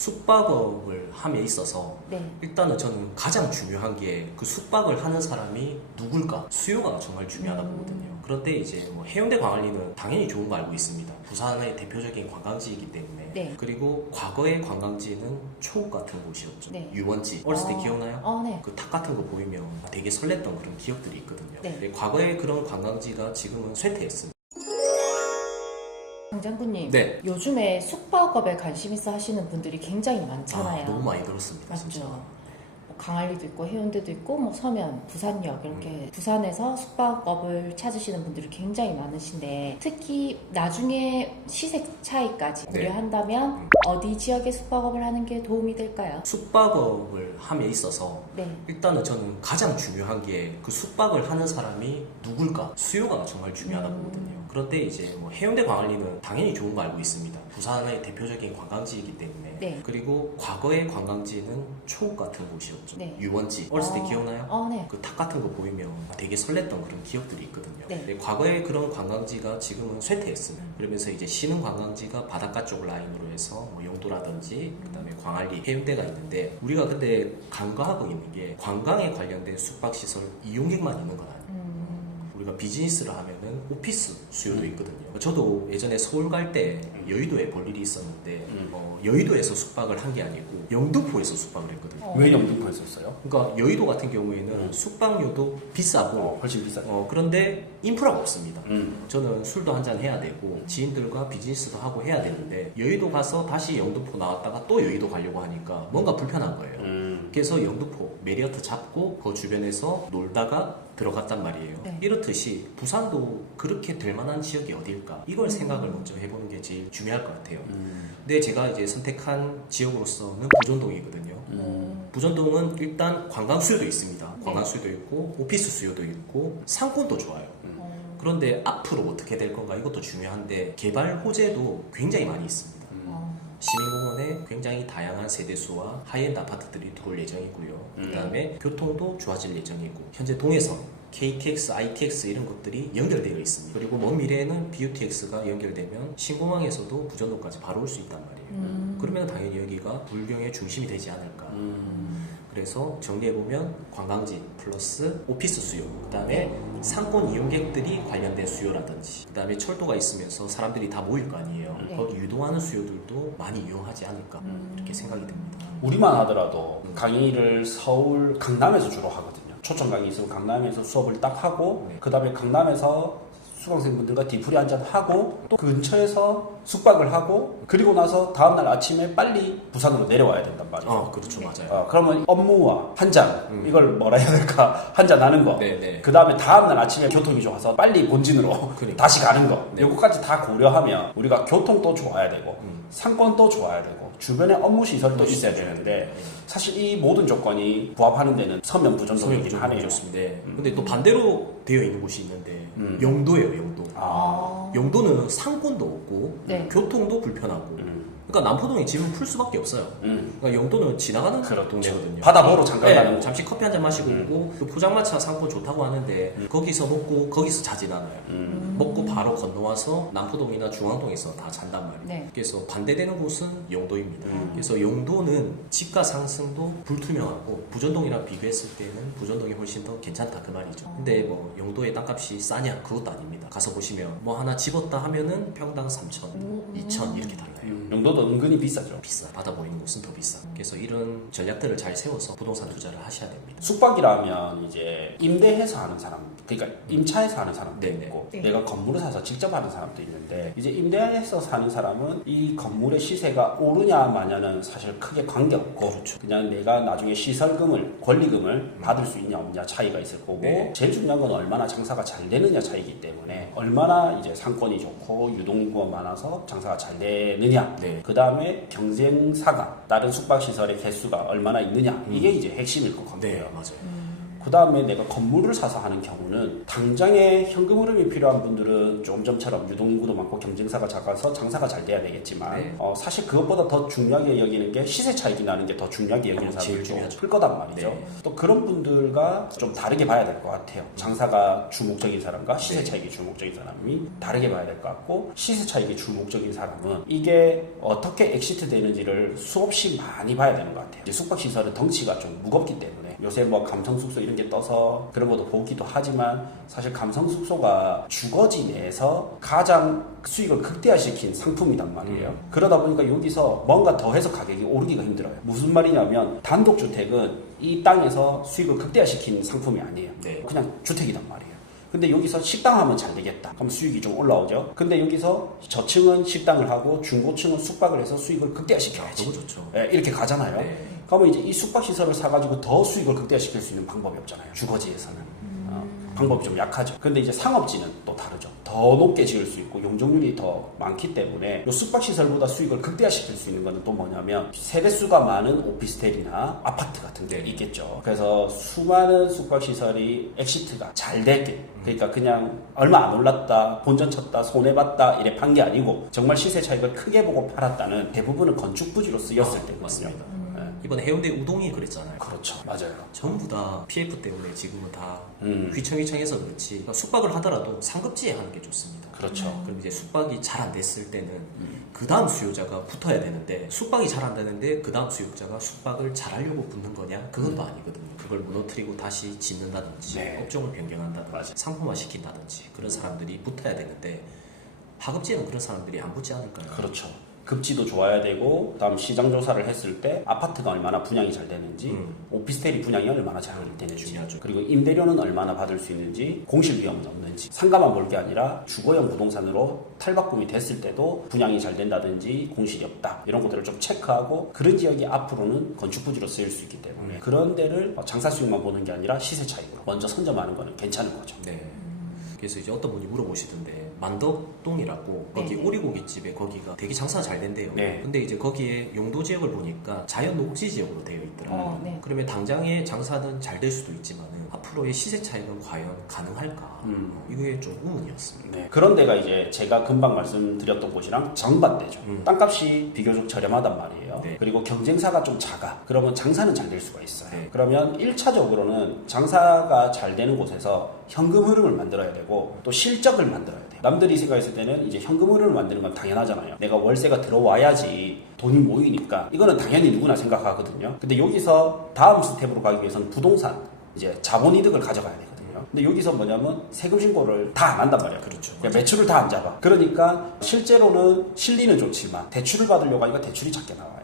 숙박업을 함에 있어서 네. 일단은 저는 가장 중요한 게 그 숙박을 하는 사람이 누굴까? 수요가 정말 중요하다 보거든요. 그런데 이제 뭐 해운대 광안리는 당연히 좋은 거 알고 있습니다. 부산의 대표적인 관광지이기 때문에. 네. 그리고 과거의 관광지는 초읍 같은 곳이었죠. 네. 유원지. 어렸을 때 기억나요? 네. 그 탑 같은 거 보이면 되게 설렜던 그런 기억들이 있거든요. 네. 근데 과거의 그런 관광지가 지금은 쇠퇴했습니다. 장 장군님, 네. 요즘에 숙박업에 관심 있어 하시는 분들이 굉장히 많잖아요. 너무 많이 들었습니다. 맞죠. 진짜. 뭐 강안리도 있고 해운대도 있고 뭐 서면, 부산역 이렇게 부산에서 숙박업을 찾으시는 분들이 굉장히 많으신데 특히 나중에 시세 차이까지 네. 고려한다면 어디 지역의 숙박업을 하는 게 도움이 될까요? 숙박업을 함에 있어서 네. 일단은 저는 가장 중요한 게 그 숙박을 하는 사람이 누굴까? 수요가 정말 중요하다 보거든요. 그런데 이제 뭐 해운대 광안리는 당연히 좋은 거 알고 있습니다. 부산의 대표적인 관광지이기 때문에. 네. 그리고 과거의 관광지는 초읍 같은 곳이었죠. 네. 유원지. 어렸을 때 기억나요? 네. 그 탑 같은 거 보이면 되게 설렜던 그런 기억들이 있거든요. 네. 근데 과거의 그런 관광지가 지금은 쇠퇴했습니다. 그러면서 이제 쉬는 관광지가 바닷가 쪽 라인으로 해서 뭐 영도라든지 그다음에 광안리, 해운대가 있는데 우리가 근데 간과하고 있는 게 관광에 관련된 숙박시설 이용객만 있는 건 아니에요. 우리가 비즈니스를 하면은 오피스 수요도 있거든요. 저도 예전에 서울 갈 때 여의도에 볼 일이 있었는데 여의도에서 숙박을 한 게 아니고 영등포에서 숙박을 했거든요. 왜 영등포에서 썼어요? 그러니까 여의도 같은 경우에는 숙박료도 비싸고 훨씬 비싸죠. 그런데 인프라가 없습니다. 저는 술도 한잔 해야 되고 지인들과 비즈니스도 하고 해야 되는데 여의도 가서 다시 영등포 나왔다가 또 여의도 가려고 하니까 뭔가 불편한 거예요. 그래서 영등포 메리어트 잡고 그 주변에서 놀다가 들어갔단 말이에요. 네. 이렇듯이 부산도 그렇게 될 만한 지역이 어딜까? 이걸 생각을 먼저 해보는 게 제일 중요할 것 같아요. 근데 제가 이제 선택한 지역으로서는 부전동이거든요. 부전동은 일단 관광 수요도 있습니다. 관광 수요도 있고 오피스 수요도 있고 상권도 좋아요. 그런데 앞으로 어떻게 될 건가 이것도 중요한데 개발 호재도 굉장히 많이 있습니다. 시민공원에 굉장히 다양한 세대수와 하이엔드 아파트들이 들어올 예정이고요. 그 다음에 교통도 좋아질 예정이고 현재 동해선, KTX, ITX 이런 것들이 연결되어 있습니다. 그리고 먼 미래에는 BUTX가 연결되면 신공항에서도 부전도까지 바로 올 수 있단 말이에요. 그러면 당연히 여기가 불경의 중심이 되지 않을까. 그래서 정리해보면 관광지 플러스 오피스 수요, 그 다음에 상권 이용객들이 관련된 수요라든지 그 다음에 철도가 있으면서 사람들이 다 모일 거 아니에요. 네. 거기 유동하는 수요들도 많이 이용하지 않을까 이렇게 생각이 듭니다. 우리만 하더라도 강의를 서울 강남에서 주로 하거든요. 초청 강의 있으면 강남에서 수업을 딱 하고 그 다음에 강남에서 수강생분들과 뒤풀이 한잔 하고 또 근처에서 숙박을 하고 그리고 나서 다음날 아침에 빨리 부산으로 내려와야 된단 말이에요. 그렇죠. 맞아요. 그러면 업무와 한잔 이걸 뭐라 해야 될까 한잔 하는 거. 네네. 그 다음에 다음날 아침에 교통이 좋아서 빨리 본진으로 그러니까. 다시 가는 거. 네. 이거까지 다 고려하면 우리가 교통도 좋아야 되고 상권도 좋아야 되고 주변에 업무 시설도 있어야 되는데 사실 이 모든 조건이 부합하는 데는 서면 부전동이긴 하네요. 좋습니다. 근데 또 반대로 되어 있는 곳이 있는데 영도예요. 영도. 영도는 상권도 없고 네. 교통도 불편하고 그러니까 남포동에 짐을 풀 수밖에 없어요. 그러니까 영도는 지나가는 동네거든요. 바다 보러 잠깐 가는 거. 잠시 커피 한잔 마시고 오고 그 포장마차 상권 좋다고 하는데 거기서 먹고 거기서 자진 않아요. 먹고 바로 건너와서 남포동이나 중앙동에서 다 잔단 말이에요. 네. 그래서 반대되는 곳은 영도입니다. 그래서 영도는 집가 상승도 불투명하고 부전동이랑 비교했을 때는 부전동이 훨씬 더 괜찮다 그 말이죠. 근데 뭐 영도의 땅값이 싸냐 그것도 아닙니다. 가서 보시면 뭐 하나 집었다 하면은 평당 3천, 2천 이렇게 달라요. 영도도 은근히 비싸죠. 비싸. 받아 보이는 곳은 더 비싸. 그래서 이런 전략들을 잘 세워서 부동산 투자를 하셔야 됩니다. 숙박이라면 이제 임대해서 하는 사람, 그러니까 임차해서 하는 사람도 네네. 있고 네. 내가 건물을 사서 직접 하는 사람도 있는데 이제 임대해서 사는 사람은 이 건물의 시세가 오르냐 마냐는 사실 크게 관계없고 그렇죠. 그냥 내가 나중에 시설금을 권리금을 받을 수 있냐 없냐 차이가 있을 거고 네. 제일 중요한 건 얼마나 장사가 잘 되느냐 차이기 때문에 얼마나 이제 상권이 좋고 유동인구가 많아서 장사가 잘 되느냐 네. 그 다음에 경쟁사가 다른 숙박시설의 개수가 얼마나 있느냐 이게 이제 핵심일 것 같고요. 네, 맞아요. 그 다음에 내가 건물을 사서 하는 경우는 당장에 현금 흐름이 필요한 분들은 좀 전처럼 유동인구도 많고 경쟁사가 작아서 장사가 잘 돼야 되겠지만 네. 사실 그것보다 더 중요하게 여기는 게 시세 차익이 나는 게 더 중요하게 여기는 제일 사람들도 중요하죠. 클 거단 말이죠. 네. 또 그런 분들과 좀 다르게 봐야 될 것 같아요. 장사가 주목적인 사람과 시세 차익이 주목적인 사람이 다르게 봐야 될 것 같고, 시세 차익이 주목적인 사람은 이게 어떻게 엑시트 되는지를 수없이 많이 봐야 되는 것 같아요. 이제 숙박시설은 덩치가 좀 무겁기 때문에 요새 뭐 감성숙소 이런 게 떠서 그런 것도 보기도 하지만, 사실 감성숙소가 주거지 내에서 가장 수익을 극대화시킨 상품이단 말이에요. 그러다 보니까 여기서 뭔가 더해서 가격이 오르기가 힘들어요. 무슨 말이냐면 단독주택은 이 땅에서 수익을 극대화시킨 상품이 아니에요. 네. 그냥 주택이단 말이에요. 근데 여기서 식당 하면 잘 되겠다. 그럼 수익이 좀 올라오죠. 근데 여기서 저층은 식당을 하고 중고층은 숙박을 해서 수익을 극대화시켜야지. 너무 좋죠. 예, 이렇게 가잖아요. 네. 그러면 이제 이 숙박시설을 사가지고 더 수익을 극대화시킬 수 있는 방법이 없잖아요. 주거지에서는. 방법이 좀 약하죠. 근데 이제 상업지는 또 다르죠. 더 높게 지을 수 있고 용적률이 더 많기 때문에 이 숙박시설보다 수익을 극대화시킬 수 있는 거는 또 뭐냐면, 세대수가 많은 오피스텔이나 아파트 같은 게 있겠죠. 그래서 수많은 숙박시설이 엑시트가 잘 되게, 그러니까 그냥 얼마 안 올랐다, 본전 쳤다, 손해봤다 이래 판 게 아니고 정말 시세 차익을 크게 보고 팔았다는 대부분은 건축부지로 쓰였을 때거든요. 맞습니다. 이번에 해운대 우동이 그랬잖아요. 그렇죠. 맞아요. 전부 다 PF 때문에 지금은 다 휘청휘청해서 그렇지, 그러니까 숙박을 하더라도 상급지에 하는 게 좋습니다. 그렇죠. 그럼 이제 숙박이 잘 안 됐을 때는 그 다음 수요자가 붙어야 되는데, 숙박이 잘 안 되는데 그 다음 수요자가 숙박을 잘 하려고 붙는 거냐? 그건 또 아니거든요. 그걸 무너뜨리고 다시 짓는다든지 네. 업종을 변경한다든지 맞아요. 상품화 시킨다든지 그런 사람들이 붙어야 되는데, 하급지에는 그런 사람들이 안 붙지 않을까요? 그렇죠. 급지도 좋아야 되고, 다음 시장 조사를 했을 때 아파트가 얼마나 분양이 잘 되는지, 오피스텔이 분양이 얼마나 잘 되는지, 중요하죠. 그리고 임대료는 얼마나 받을 수 있는지, 공실 비용은 없는지, 상가만 볼 게 아니라 주거용 부동산으로 탈바꿈이 됐을 때도 분양이 잘 된다든지 공실이 없다, 이런 것들을 좀 체크하고, 그런 지역이 앞으로는 건축부지로 쓰일 수 있기 때문에 그런 데를 장사 수익만 보는 게 아니라 시세 차익으로 먼저 선점하는 거는 괜찮은 거죠. 네. 그래서 이제 어떤 분이 물어보시던데, 만덕동이라고 거기 네. 오리고기집에 거기가 되게 장사가 잘 된대요. 네. 근데 이제 거기에 용도 지역을 보니까 자연 녹지 지역으로 되어 있더라고요. 네. 그러면 당장의 장사는 잘 될 수도 있지만은 앞으로의 시세 차익은 과연 가능할까? 이게 좀 의문이었습니다. 네. 그런 데가 이제 제가 금방 말씀드렸던 곳이랑 정반대죠. 땅값이 비교적 저렴하단 말이에요. 네. 그리고 경쟁사가 좀 작아. 그러면 장사는 잘 될 수가 있어요. 네. 그러면 1차적으로는 장사가 잘 되는 곳에서 현금 흐름을 만들어야 되고, 또 실적을 만들어야 돼요. 남들이 생각했을 때는 이제 현금 흐름을 만드는 건 당연하잖아요. 내가 월세가 들어와야지 돈이 모이니까 이거는 당연히 누구나 생각하거든요. 근데 여기서 다음 스텝으로 가기 위해서는 부동산, 이제 자본이득을 가져가야 되거든요. 근데 여기서 뭐냐면 세금 신고를 다 안 한단 말이에요. 그렇죠. 그러니까 매출을 다 안 잡아. 그러니까 실제로는 실리는 좋지만 대출을 받으려고 하니까 대출이 작게 나와요.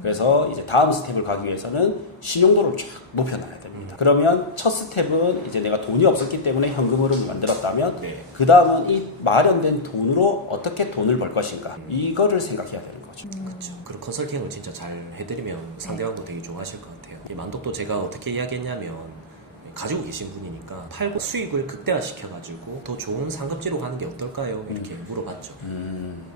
그래서 이제 다음 스텝을 가기 위해서는 신용도를 쫙 높여놔야 됩니다. 그러면 첫 스텝은 이제 내가 돈이 없었기 때문에 현금 흐름을 만들었다면, 네. 그 다음은 이 마련된 돈으로 어떻게 돈을 벌 것인가, 이거를 생각해야 되는 거죠. 그렇죠. 그런 컨설팅을 진짜 잘 해드리면 상대방도 되게 좋아하실 것 같아요. 이 만덕도 제가 어떻게 이야기했냐면, 가지고 계신 분이니까 팔고 수익을 극대화시켜가지고 더 좋은 상급지로 가는 게 어떨까요? 이렇게 물어봤죠.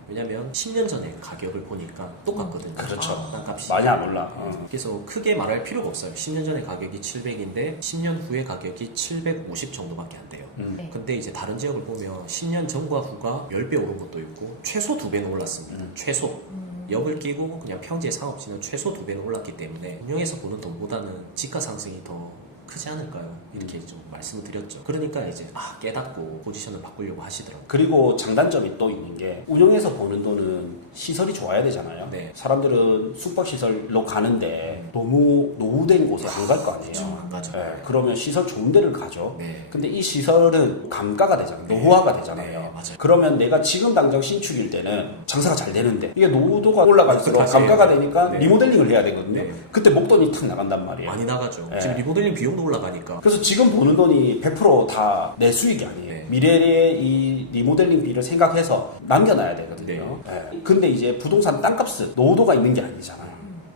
왜냐면 10년 전에 가격을 보니까 똑같거든요. 그렇죠. 땅값이. 많이 안 올라. 그래서 크게 말할 필요가 없어요. 10년 전에 가격이 700인데 10년 후에 가격이 750 정도밖에 안 돼요. 네. 근데 이제 다른 지역을 보면 10년 전과 후가 10배 오른 것도 있고 최소 2배는 올랐습니다. 최소. 역을 끼고 그냥 평지의 상업지는 최소 2배는 올랐기 때문에 운영에서 보는 돈보다는 지가 상승이 더 크지 않을까요? 이렇게 좀 말씀을 드렸죠. 그러니까 이제 깨닫고 포지션을 바꾸려고 하시더라고요. 그리고 장단점이 또 있는 게, 운영에서 버는 돈은 시설이 좋아야 되잖아요. 네. 사람들은 숙박시설로 가는데 너무 노후된 곳에 안 갈 거 아니에요. 그렇죠. 안 가죠. 네, 그러면 시설 좋은 데를 가죠. 네. 근데 이 시설은 감가가 되잖아요. 노후화가 되잖아요. 네, 맞아요. 그러면 내가 지금 당장 신축일 때는 장사가 잘 되는데, 이게 노후도가 올라갈수록 다시 감가가 되니까 네. 리모델링을 해야 되거든요. 네. 그때 목돈이 탁 나간단 말이에요. 많이 나가죠. 네. 지금 리모델링 비용도 올라가니까. 그래서 지금 버는 돈이 100% 다 내 수익이 아니에요. 네. 미래의 이 리모델링비를 생각해서 남겨놔야 되거든요. 네. 근데 이제 부동산 땅값은 노후도가 있는 게 아니잖아요.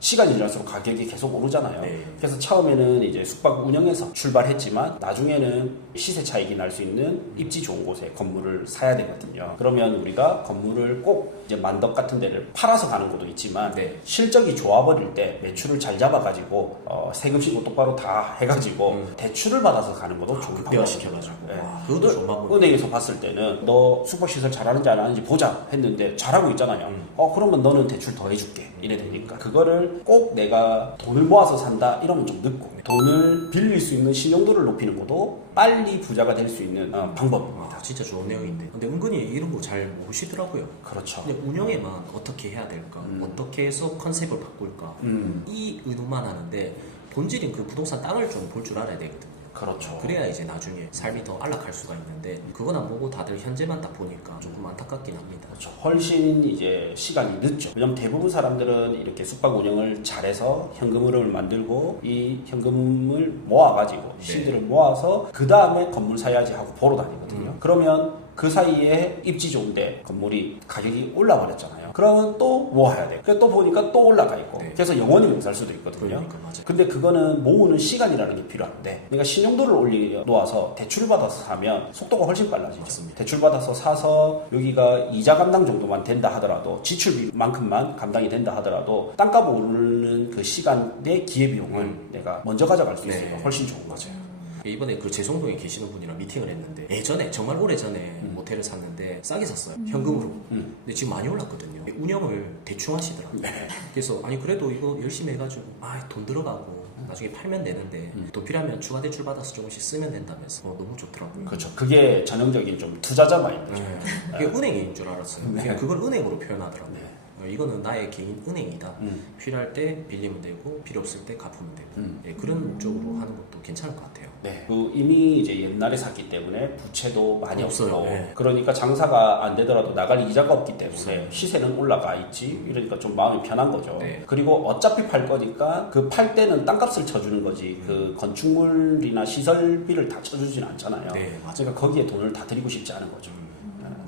시간이 지날수록 가격이 계속 오르잖아요. 네. 그래서 처음에는 이제 숙박 운영에서 출발했지만 나중에는 시세 차익이 날 수 있는 입지 좋은 곳에 건물을 사야 되거든요. 그러면 우리가 건물을 꼭 이제 만덕 같은 데를 팔아서 가는 것도 있지만 네. 실적이 좋아버릴 때 매출을 잘 잡아가지고 세금 신고 똑바로 다 해가지고 대출을 받아서 가는 것도 좋은 방법이에요. 극대화시켜가지고. 와, 그것도 좋은 방법이에요. 은행에서 봤을 때는 너 숙박시설 잘하는지 안 하는지 보자 했는데 잘하고 있잖아요. 그러면 너는 대출 더 해줄게 이래 되니까 그거를 꼭 내가 돈을 모아서 산다 이러면 좀 늦고 돈을 빌릴 수 있는 신용도를 높이는 것도 빨리 부자가 될 수 있는 방법입니다. 진짜 좋은 내용인데 근데 은근히 이런 거 잘 모르시더라고요. 그렇죠. 근데 운영에만 어떻게 해야 될까, 어떻게 해서 컨셉을 바꿀까, 이 의도만 하는데 본질인 그 부동산 땅을 좀 볼 줄 알아야 되거든요. 그렇죠. 그래야 이제 나중에 삶이 더 안락할 수가 있는데 그건 안 보고 다들 현재만 딱 보니까 조금 안타깝긴 합니다. 그렇죠. 훨씬 이제 시간이 늦죠. 왜냐면 대부분 사람들은 이렇게 숙박 운영을 잘해서 현금 흐름을 만들고 이 현금을 모아가지고 신들을 모아서 그 다음에 건물 사야지 하고 보러 다니거든요. 그러면 그 사이에 입지 좋은데 건물이 가격이 올라버렸잖아요. 그러면 또 모아야 돼. 그래서 또 보니까 또 올라가 있고. 네. 그래서 영원히 못 살 수도 있거든요. 그러니까 맞아요. 근데 그거는 모으는 시간이라는 게 필요한데 그러니까 신용도를 올려놓아서 대출을 받아서 사면 속도가 훨씬 빨라지죠. 맞습니다. 대출 받아서 사서 여기가 이자 감당 정도만 된다 하더라도 지출비만큼만 감당이 된다 하더라도 땅값 오르는 그 시간의 기회비용을 내가 먼저 가져갈 수 있으니까 네. 훨씬 좋은 거죠. 이번에 그 제송동에 계시는 분이랑 미팅을 했는데 예전에 정말 오래전에 모텔을 샀는데 싸게 샀어요. 현금으로. 근데 지금 많이 올랐거든요. 운영을 대충 하시더라고요. 그래서 아니 그래도 이거 열심히 해가지고 돈 들어가고 나중에 팔면 되는데 더 필요하면 추가 대출 받아서 조금씩 쓰면 된다면서 너무 좋더라고요. 그렇죠. 그게 전형적인 좀 투자자 마인드죠. 그게 은행인 줄 알았어요. 그냥 그걸 은행으로 표현하더라고요. 네. 이거는 나의 개인 은행이다. 필요할 때 빌리면 되고 필요 없을 때 갚으면 되고 네, 그런 쪽으로 하는 것도 괜찮을 것 같아요. 네. 이미 이제 옛날에 샀기 때문에 부채도 많이 없어요. 없고 네. 그러니까 장사가 안 되더라도 나갈 이자가 없기 때문에 시세는 올라가 있지. 이러니까 좀 마음이 편한 거죠. 네. 그리고 어차피 팔 거니까 그 팔 때는 땅값을 쳐주는 거지 그 건축물이나 시설비를 다 쳐주진 않잖아요. 네, 맞아요. 그러니까 거기에 돈을 다 드리고 싶지 않은 거죠.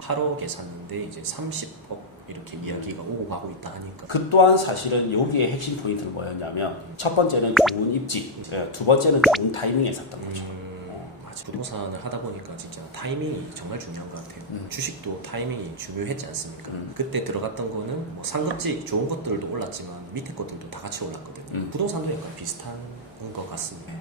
8억에 샀는데 이제 30억 이렇게 이야기가 오고 가고 있다 하니까 그 또한 사실은 여기에 핵심 포인트는 뭐였냐면 첫 번째는 좋은 입지, 두 번째는 좋은 타이밍에 샀던 거죠. 맞아. 부동산을 하다 보니까 진짜 타이밍이 정말 중요한 것 같아요. 주식도 타이밍이 중요했지 않습니까? 그때 들어갔던 거는 뭐 상급지 좋은 것들도 올랐지만 밑에 것들도 다 같이 올랐거든요. 부동산도 약간 비슷한 것 같습니다.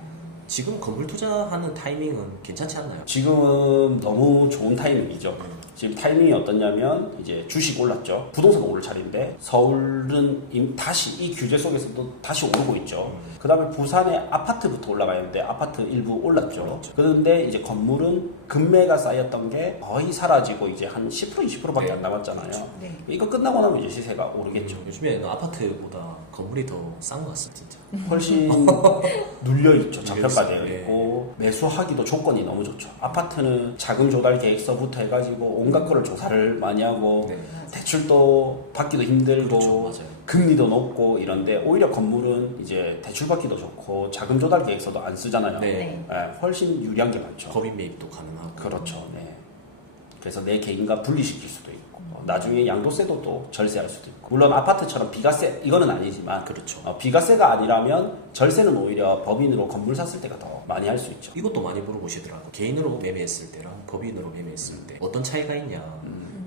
지금 건물 투자하는 타이밍은 괜찮지 않나요? 지금은 너무 좋은 타이밍이죠. 지금 타이밍이 어떠냐면 이제 주식 올랐죠. 부동산 오를 차례인데 서울은 다시 이 규제 속에서도 다시 오르고 있죠. 그 다음에 부산에 아파트부터 올라가야 하는데 아파트 일부 올랐죠. 그런데 이제 건물은 금매가 쌓였던 게 거의 사라지고 이제 한 10% 20%밖에 안 남았잖아요. 네. 이거 끝나고 나면 이제 시세가 오르겠죠. 요즘에는 아파트보다 건물이 더 싼 것 같습니다. 진짜. 훨씬 눌려있죠. 잡혀가되어 네. 있고 매수하기도 조건이 너무 좋죠. 아파트는 자금 조달 계획서부터 해가지고 온갖 거를 조사를 많이 하고 네. 대출도 받기도 힘들고 그렇죠. 맞아요. 금리도 높고 이런데 오히려 건물은 이제 대출 받기도 좋고 자금 조달 계획서도 안 쓰잖아요. 네. 훨씬 유리한 게 많죠. 법인 매입도 가능하고. 그렇죠. 네. 그래서 내 개인과 분리시킬 수도 있고 나중에 양도세도 또 절세할 수도 있고 물론 아파트처럼 비과세 이거는 아니지만 그렇죠. 비과세가 아니라면 절세는 오히려 법인으로 건물 샀을 때가 더 많이 할 수 있죠. 이것도 많이 물어보시더라고요. 개인으로 매매했을 때랑 법인으로 매매했을 때 어떤 차이가 있냐.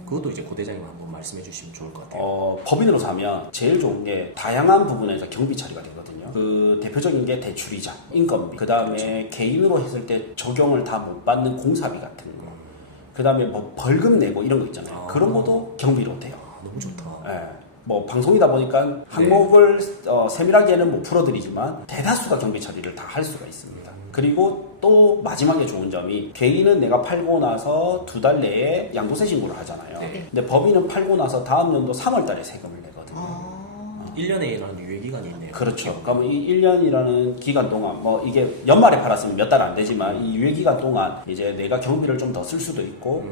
그것도 이제 고대장님 한번 말씀해 주시면 좋을 것 같아요. 법인으로 사면 제일 좋은 게 다양한 부분에서 경비 처리가 되거든요. 그 대표적인 게 대출이자, 인건비, 그 다음에 개인으로 했을 때 적용을 다 못 받는 공사비 같은 거, 그 다음에 뭐 벌금 내고 이런 거 있잖아요. 그런 것도 경비로 돼요. 너무 좋다. 뭐 방송이다 보니까 항목을 세밀하게는 못 풀어드리지만 대다수가 경비 처리를 다 할 수가 있습니다. 그리고 또 마지막에 좋은 점이 개인은 내가 팔고 나서 2달 내에 양도세 신고를 하잖아요. 네. 근데 법인은 팔고 나서 다음 연도 3월 달에 세금을 내거든요. 1년에라는 유예기간이 있네요. 그렇죠. 그러면 이 1년이라는 기간 동안 뭐 이게 연말에 팔았으면 몇 달 안 되지만 이 유예기간 동안 이제 내가 경비를 좀 더 쓸 수도 있고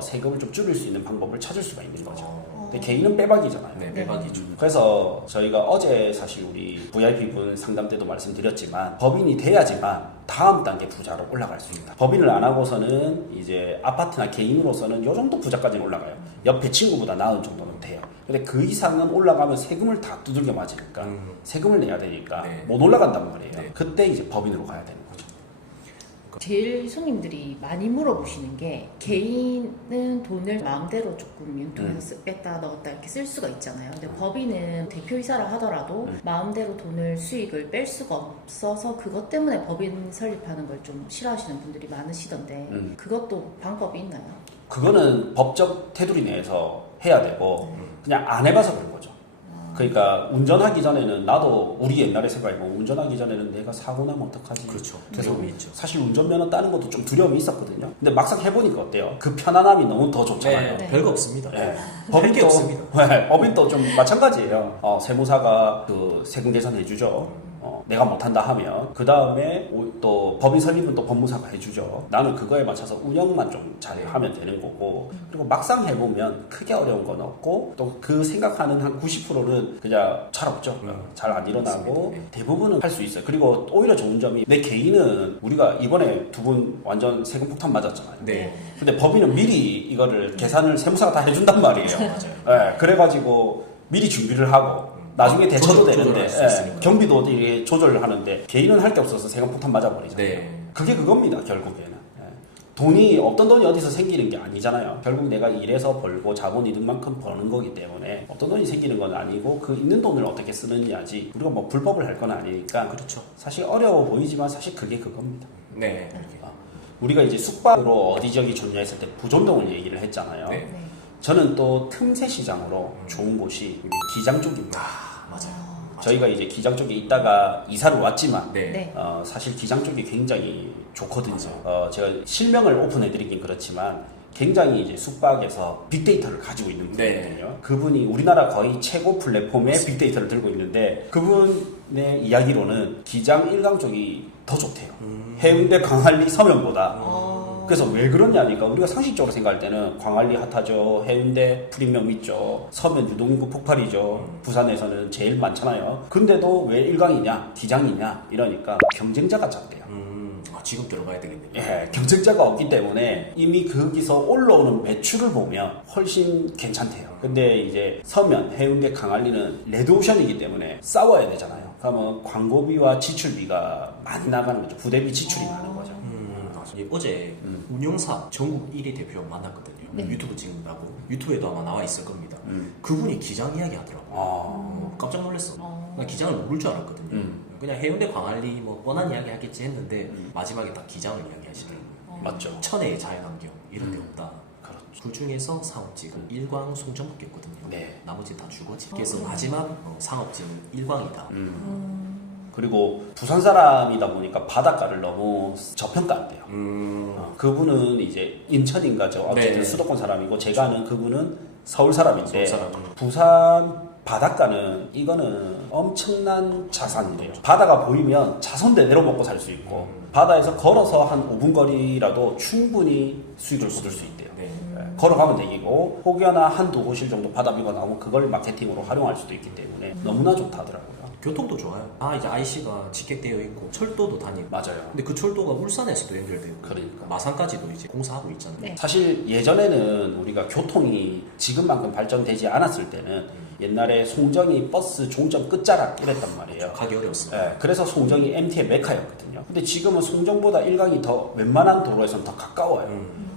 세금을 좀 줄일 수 있는 방법을 찾을 수가 있는 거죠. 근데 개인은 빼박이잖아요. 네, 빼박이죠. 그래서 저희가 어제 사실 우리 VIP분 상담 때도 말씀드렸지만 법인이 돼야지만 다음 단계 부자로 올라갈 수 있다. 법인을 안 하고서는 이제 아파트나 개인으로서는 요 정도 부자까지는 올라가요. 옆에 친구보다 나은 정도는 돼요. 근데 그 이상은 올라가면 세금을 다 두들겨 맞으니까 세금을 내야 되니까 네. 못 올라간단 말이에요. 네. 그때 이제 법인으로 가야 되는 거죠. 제일 손님들이 많이 물어보시는 게 개인은 돈을 마음대로 조금 융통해서 뺐다 넣었다 이렇게 쓸 수가 있잖아요. 근데 법인은 대표이사를 하더라도 마음대로 돈을 수익을 뺄 수가 없어서 그것 때문에 법인 설립하는 걸 좀 싫어하시는 분들이 많으시던데 그것도 방법이 있나요? 그거는 법적 테두리 내에서 해야 되고 그냥 안 해봐서 그런 거죠. 그러니까 운전하기 전에는 나도 우리 옛날에 생각해보면 운전하기 전에는 내가 사고 나면 어떡하지? 그렇죠. 그래서 두려움이 있죠. 사실 운전면허 따는 것도 좀 두려움이 있었거든요. 근데 막상 해보니까 어때요? 그 편안함이 너무 더 좋잖아요. 네, 별거 없습니다. 네. 할 게 없습니다. 네, 법인도 좀 마찬가지예요. 세무사가 그 세금 계산해주죠. 내가 못한다 하면 그 다음에 또 법인 설립은 또 법무사가 해주죠. 나는 그거에 맞춰서 운영만 좀 잘하면 되는 거고 그리고 막상 해보면 크게 어려운 건 없고 또 그 생각하는 한 90%는 그냥 잘 없죠. 잘 안 일어나고 대부분은 할 수 있어요. 그리고 오히려 좋은 점이 내 개인은 우리가 이번에 두 분 완전 세금 폭탄 맞았잖아요. 네. 근데 법인은 미리 이거를 계산을 세무사가 다 해준단 말이에요. 맞아요. 네, 그래가지고 미리 준비를 하고 나중에 대처도 되는데 조절할 수 있으니까. 경비도 이렇게 조절을 하는데 개인은 할 게 없어서 세금 폭탄 맞아버리잖아요. 네. 그게 그겁니다 결국에는. 돈이 어떤 돈이 어디서 생기는 게 아니잖아요. 결국 내가 일해서 벌고 자본 이득만큼 버는 거기 때문에 어떤 돈이 생기는 건 아니고 그 있는 돈을 어떻게 쓰느냐지 우리가 뭐 불법을 할 건 아니니까 그렇죠. 사실 어려워 보이지만 사실 그게 그겁니다. 네. 우리가 이제 숙박으로 어디저기 존재했을 때 부존동을 얘기를 했잖아요. 네. 저는 또 틈새 시장으로 좋은 곳이 기장 쪽입니다. 맞아요. 저희가 이제 기장 쪽에 있다가 이사를 왔지만 네. 네. 사실 기장 쪽이 굉장히 좋거든요. 제가 실명을 오픈해드리긴 그렇지만 굉장히 이제 숙박에서 빅데이터를 가지고 있는 분이거든요. 네. 그분이 우리나라 거의 최고 플랫폼의 빅데이터를 들고 있는데 그분의 이야기로는 기장 1강 쪽이 더 좋대요. 해운대 광안리 서면보다. 그래서 왜 그러냐니까 우리가 상식적으로 생각할 때는 광안리 핫하죠, 해운대 프리미엄 있죠, 서면 유동인구 폭발이죠, 부산에서는 제일 많잖아요. 근데도 왜 1강이냐 기장이냐 이러니까 경쟁자가 작대요. 지금 들어가야 되겠네요. 예, 경쟁자가 없기 때문에 이미 거기서 올라오는 매출을 보면 훨씬 괜찮대요. 근데 이제 서면, 해운대, 강안리는 레드오션이기 때문에 싸워야 되잖아요. 그러면 광고비와 지출비가 많이 나가는 거죠. 부대비 지출이 많은 거죠. 어제 운영사 전국 1위 대표 만났거든요. 네. 유튜브 찍는다고. 유튜브에도 아마 나와 있을 겁니다. 그분이 기장 이야기 하더라고요. 깜짝 놀랐어. 나 기장을 모를 줄 알았거든요. 그냥 해운대 광안리 뭐 뻔한 이야기 하겠지 했는데 마지막에 딱 기장을 이야기하시더라고요. 맞죠. 천혜의 자연환경 이런 게 없다. 그렇죠. 그 중에서 상업지는 일광 송정밖에 없거든요. 네. 나머지 다 주거지. 그래서 마지막 상업지는 일광이다. 그리고 부산 사람이다 보니까 바닷가를 너무 저평가한대요. 그분은 이제 인천인가 저 어쨌든 네. 수도권 사람이고 제가 아는 그분은 서울 사람인데 서울 사람. 부산 바닷가는 이거는 엄청난 자산이래요. 바다가 보이면 자손대대로 먹고 살 수 있고 바다에서 걸어서 한 5분 거리라도 충분히 수익을 거둘 수 있대요. 네. 걸어가면 되기고 혹여나 한두 호실 정도 바다비가 나오면 그걸 마케팅으로 활용할 수도 있기 때문에 너무나 좋다더라고요. 교통도 좋아요. 이제 IC가 직격되어 있고 철도도 다니고. 맞아요. 근데 그 철도가 울산에서도 연결되고. 그러니까. 마산까지도 이제 공사하고 있잖아요. 네. 사실 예전에는 우리가 교통이 지금만큼 발전되지 않았을 때는 옛날에 송정이 버스 종점 끝자락 이랬단 말이에요. 가기 어려웠어요. 예, 그래서 송정이 MT의 메카였거든요. 근데 지금은 송정보다 일강이 더 웬만한 도로에서는 더 가까워요.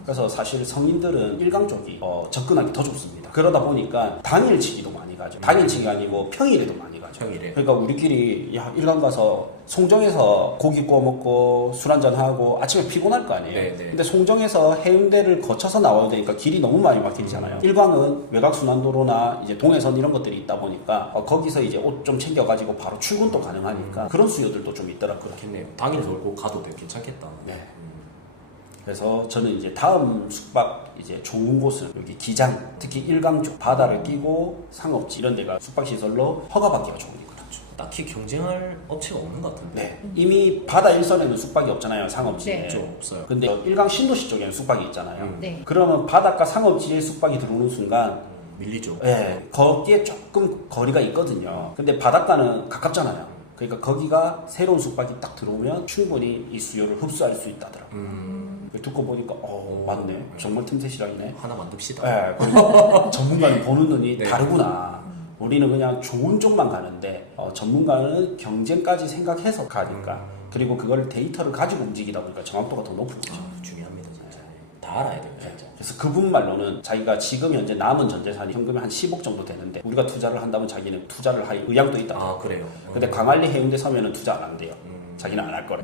그래서 사실 성인들은 일강 쪽이 접근하기 더 좋습니다. 그러다 보니까 당일치기도 많이 가죠. 당일치기 아니고 평일에도 많이 가죠. 평일에. 그러니까 우리끼리 일강 가서 송정에서 고기 구워 먹고 술 한잔 하고 아침에 피곤할 거 아니에요. 네, 네. 근데 송정에서 해운대를 거쳐서 나와야 되니까 길이 너무 많이 막히잖아요. 일광은 외곽순환도로나 이제 동해선 이런 것들이 있다 보니까 거기서 이제 옷 좀 챙겨가지고 바로 출근도 가능하니까 그런 수요들도 좀 있더라고요. 그렇겠네요. 당일 놀고 가도 되게 괜찮겠다. 네. 그래서 저는 이제 다음 숙박 이제 좋은 곳은 여기 기장, 특히 일강 쪽 바다를 끼고 상업지 이런 데가 숙박 시설로 허가받기가 좋은 거죠. 딱히 경쟁할 업체가 없는 것 같은데. 네. 이미 바다 일선에는 숙박이 없잖아요, 상업지에. 네. 좀 없어요. 근데 일강 신도시 쪽에는 숙박이 있잖아요. 네. 그러면 바닷가 상업지에 숙박이 들어오는 순간 밀리죠. 예, 거기에 조금 거리가 있거든요. 근데 바닷가는 가깝잖아요. 그러니까 거기가 새로운 숙박이 딱 들어오면 충분히 이 수요를 흡수할 수 있다더라고요. 듣고 보니까 맞네. 정말 틈새 시장이네. 하나 만듭시다. 예, 그러니까 전문가는 보는 눈이 네. 다르구나. 우리는 그냥 좋은 쪽만 가는데 전문가는 경쟁까지 생각해서 가니까 그리고 그걸 데이터를 가지고 움직이다 보니까 정확도가 더 높은 거죠. 중요합니다, 진짜. 다 알아야 돼요, 진짜. 그래서 그분 말로는 자기가 지금 현재 남은 전 재산이 현금이 한 10억 정도 되는데 우리가 투자를 한다면 자기는 투자를 할 의향도 있다. 아, 그래요. 근데 광안리 해운대 서면은 투자 안 한대요. 자기는 안 할 거래.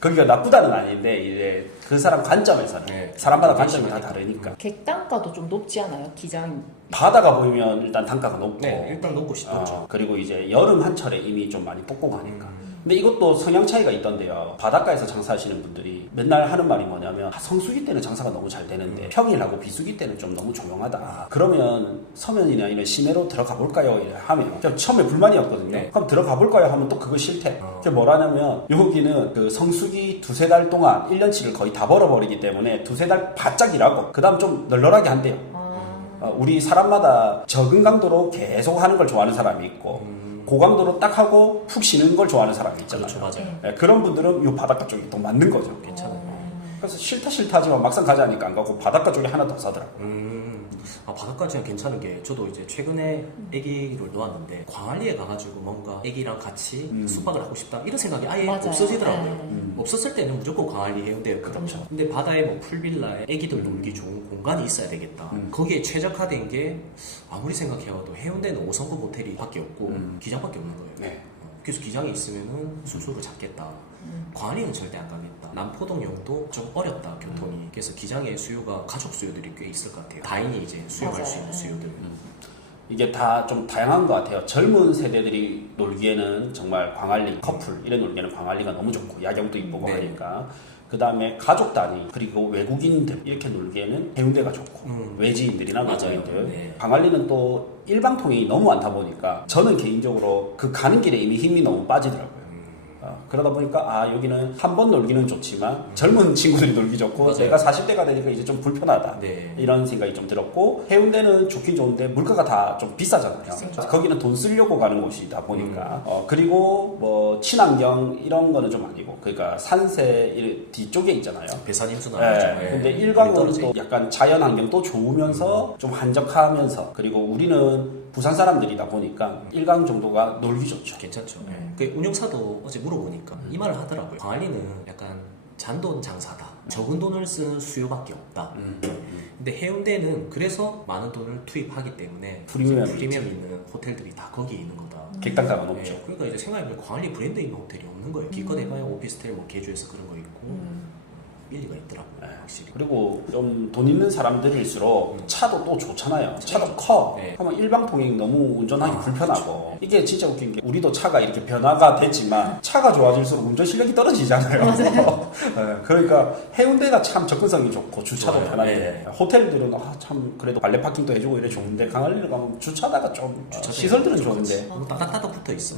거기가 나쁘다는 아닌데 이제 그 사람 관점에서는 네. 사람마다 관점이 다 다르니까 객단가도 좀 높지 않아요? 기장 바다가 보이면 일단 단가가 높고 네, 일단 높고 싶었죠. 그리고 이제 여름 한철에 이미 좀 많이 뽑고 가니까. 근데 이것도 성향 차이가 있던데요. 바닷가에서 장사하시는 분들이 맨날 하는 말이 뭐냐면 성수기 때는 장사가 너무 잘 되는데 평일하고 비수기 때는 좀 너무 조용하다. 그러면 서면이나 이런 시내로 들어가 볼까요? 이래 하면 처음에 불만이었거든요. 네. 그럼 들어가 볼까요? 하면 또 그거 싫대. 그게 뭐라냐면 여기는 그 성수기 두세 달 동안 1년치를 거의 다 벌어버리기 때문에 두세 달 바짝 일하고 그 다음 좀 널널하게 한대요. 우리 사람마다 적은 강도로 계속 하는 걸 좋아하는 사람이 있고 고강도로 딱 하고 푹 쉬는 걸 좋아하는 사람이 있잖아요. 그렇죠, 맞아요. 네, 그런 분들은 이 바닷가 쪽이 더 맞는 거죠. 괜찮아요. 그래서 싫다 하지만 막상 가자니까 안 가고 바닷가 쪽에 하나 더 사더라고요. 바닷가 진짜 괜찮은 게 저도 이제 최근에 아기를 놓았는데 광안리에 가가지고 뭔가 아기랑 같이 숙박을 하고 싶다 이런 생각이 아예 맞아요. 없어지더라고요. 없었을 때는 무조건 광안리 해운대였거든요. 그렇죠. 근데 바다에 뭐 풀빌라에 아기들 놀기 좋은 공간이 있어야 되겠다. 거기에 최적화된 게 아무리 생각해봐도 해운대는 5성급 호텔이 밖에 없고 기장밖에 없는 거예요. 네. 그래서 기장이 있으면은 숙소를 잡겠다. 광안리는 절대 안 가겠다. 남포동역도 좀 어렵다 교통이. 그래서 기장의 수요가 가족 수요들이 꽤 있을 것 같아요. 다인이 이제 수요할 수 있는 수요들. 이게 다 좀 다양한 것 같아요. 젊은 세대들이 놀기에는 정말 광안리 커플 이런 놀기에는 광안리가 너무 좋고 야경도 이쁘고 네. 하니까 그 다음에 가족 단위 그리고 외국인들 이렇게 놀기에는 해운대가 좋고 외지인들이나 맞아요. 외국인들 네. 광안리는 또 일방통행이 너무 많다 보니까 저는 개인적으로 그 가는 길에 이미 힘이 너무 빠지더라고요. 그러다 보니까 여기는 한 번 놀기는 좋지만 젊은 친구들이 놀기 좋고 맞아요. 내가 40대가 되니까 이제 좀 불편하다 네. 이런 생각이 좀 들었고 해운대는 좋긴 좋은데 물가가 다 좀 비싸잖아요. 비싸죠. 거기는 돈 쓰려고 가는 곳이다 보니까 그리고 뭐 친환경 이런 거는 좀 아니고 그러니까 산세 뒤쪽에 있잖아요. 배산 임수 네. 나오죠. 근데 일광은 또 약간 자연 환경도 좋으면서 좀 한적하면서 그리고 우리는 부산 사람들이다 보니까 일광 정도가 놀기 좋죠. 괜찮죠. 그 운영사도 어제 물어보니까 이 말을 하더라고요. 광안리는 약간 잔돈 장사다. 적은 돈을 쓰는 수요밖에 없다. 근데 해운대는 그래서 많은 돈을 투입하기 때문에 프리미엄 있는 호텔들이 다 거기에 있는 거다. 객단가가 높죠. 네, 그러니까 이제 생각해보면 광안리 브랜드 있는 호텔이 없는 거예요. 기껏 해봐야 오피스텔 뭐 개주에서 그런 거 있고 일리가 있더라고요. 확실히. 그리고 좀 돈 있는 사람들일수록 차도 또 좋잖아요. 차도 커. 네. 하면 일방통행 너무 운전하기 불편하고 이게 진짜 웃긴 게 우리도 차가 이렇게 변화가 됐지만 차가 좋아질수록 운전 실력이 떨어지잖아요. 네, 그러니까 해운대가 참 접근성이 좋고 주차도 좋아요. 편한데 네. 호텔들은 참 그래도 발레 파킹도 해주고 이래 좋은데 강안리를 가면 주차다가 좀 시설들은 좋은데 따닥따닥 붙어 있어.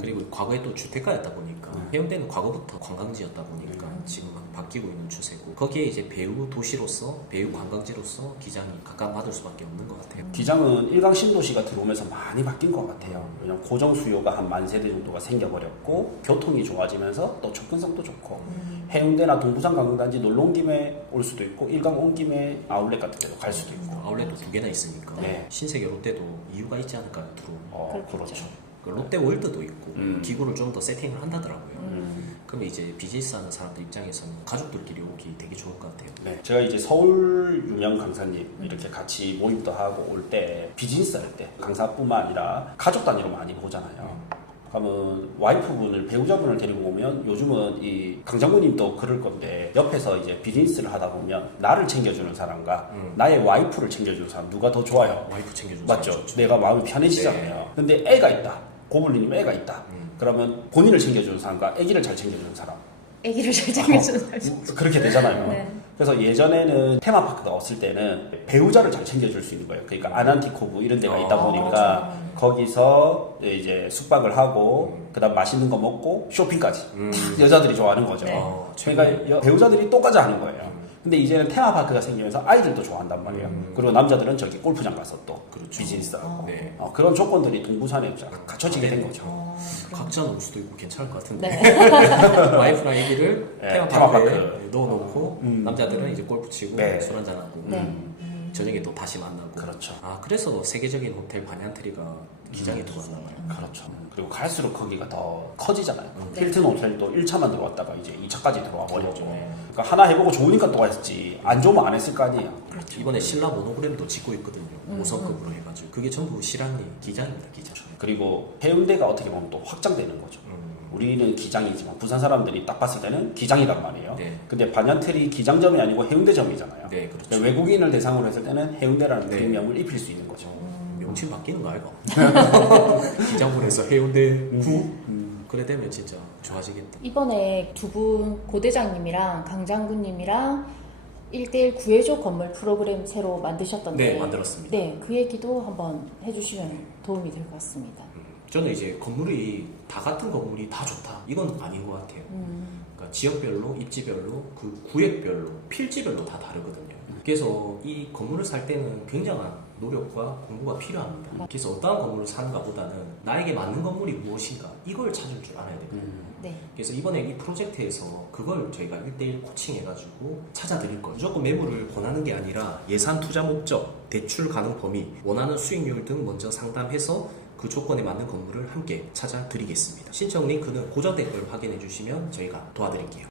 그리고 과거에 또 주택가였다 보니까 해운대는 과거부터 관광지였다 보니까 지금 막 바뀌고 있는 추세고 거기에 이제 배우 도시로서 배우 관광지로서 기장이 각광받을 수밖에 없는 것 같아요. 기장은 일강 신도시가 들어오면서 많이 바뀐 것 같아요. 왜냐면 고정 수요가 한 10,000세대 정도가 생겨버렸고 교통이 좋아지면서 또 접근성도 좋고 해운대나 동부산 관광단지 놀러 온 김에 올 수도 있고 일강 온 김에 아울렛 같은 데도 갈 수도 있고 아울렛도 2개나 있으니까 네. 신세계 롯데도 이유가 있지 않을까요? 들어오면. 그렇죠. 그 롯데 월드도 있고 기구를 좀 더 세팅을 한다더라고요. 그러면 이제 비즈니스 하는 사람들 입장에서는 가족들끼리 오기 되게 좋을 것 같아요. 네, 제가 이제 서울 유명 강사님 이렇게 같이 모임도 하고 올 때 비즈니스 할 때 강사뿐만 아니라 가족 단위로 많이 보잖아요. 그러면 와이프분을 배우자분을 데리고 오면 요즘은 이 강장군님도 그럴 건데 옆에서 이제 비즈니스를 하다 보면 나를 챙겨주는 사람과 나의 와이프를 챙겨주는 사람 누가 더 좋아요? 와이프 챙겨주는 맞죠? 사람 좋죠. 내가 마음이 편해지잖아요. 네. 근데 애가 있다. 고블리님 애가 있다. 그러면 본인을 챙겨주는 사람과 애기를 잘 챙겨주는 사람 아기를 잘 챙겨주는 사람. 그렇게 되잖아요. 네. 그래서 예전에는 테마파크가 없을 때는 배우자를 잘 챙겨줄 수 있는 거예요. 그러니까 아난티코브 이런 데가 있다 보니까 거기서 이제 숙박을 하고 그다음 맛있는 거 먹고 쇼핑까지 다 여자들이 좋아하는 거죠. 네. 그러니까 배우자들이 똑같이 하는 거예요. 근데 이제는 테마파크가 생기면서 아이들도 좋아한단 말이에요. 그리고 남자들은 저기 골프장 가서 또 그렇죠. 비즈니스하고 네. 그런 조건들이 동부산에 갖춰지게 된 거죠. 각자 놀 수도 있고 괜찮을 것 같은데. 네. 와이프랑 애기를 네, 테마파크에 테마파크. 넣어놓고 남자들은 이제 골프 치고 네. 술 한잔하고 네. 저녁에 또 다시 만나고. 그렇죠. 아 그래서 세계적인 호텔 반얀트리가 기장에 들어왔나 봐요. 그렇죠. 그리고 갈수록 거기가 더 커지잖아요. 힐튼 호텔도 1차만 들어왔다가 이제 2차까지 들어와 버렸고. 그렇죠. 네. 그러니까 하나 해보고 좋으니까 또 했지. 안 좋으면 안 했을 거 아니에요. 이번에 신라 모노그램도 짓고 있거든요. 5성급으로 해가지고 그게 전부 실한리 기장입니다. 기장. 그리고 해운대가 어떻게 보면 또 확장되는 거죠. 우리는 기장이지만 부산 사람들이 딱 봤을 때는 기장이란 말이에요. 네. 근데 반얀텔이 기장점이 아니고 해운대점이잖아요. 네, 그렇죠. 그러니까 외국인을 대상으로 했을 때는 해운대라는 프리미엄을 입힐 수 있는 거죠. 명칭 바뀌는 거 아이가? 기장군에서 해운대 구? 그래 되면 진짜 좋아지겠다. 이번에 두 분 고대장님이랑 강장군님이랑 1대1 구해줘 건물 프로그램 새로 만드셨던데 네, 만들었습니다. 네, 그 얘기도 한번 해주시면 도움이 될 것 같습니다. 저는 이제 건물이 다 같은 건물이 다 좋다. 이건 아닌 것 같아요. 그러니까 지역별로, 입지별로, 그 구획별로, 필지별로 다 다르거든요. 그래서 이 건물을 살 때는 굉장한 노력과 공부가 필요합니다. 그래서 어떠한 건물을 사는가 보다는 나에게 맞는 건물이 무엇인가 이걸 찾을 줄 알아야 되거든요. 네. 그래서 이번에 이 프로젝트에서 그걸 저희가 1대1 코칭해가지고 찾아드릴 거예요. 무조건 매물을 권하는 게 아니라 예산 투자 목적, 대출 가능 범위, 원하는 수익률 등 먼저 상담해서 그 조건에 맞는 건물을 함께 찾아드리겠습니다. 신청 링크는 고정 댓글 확인해 주시면 저희가 도와드릴게요.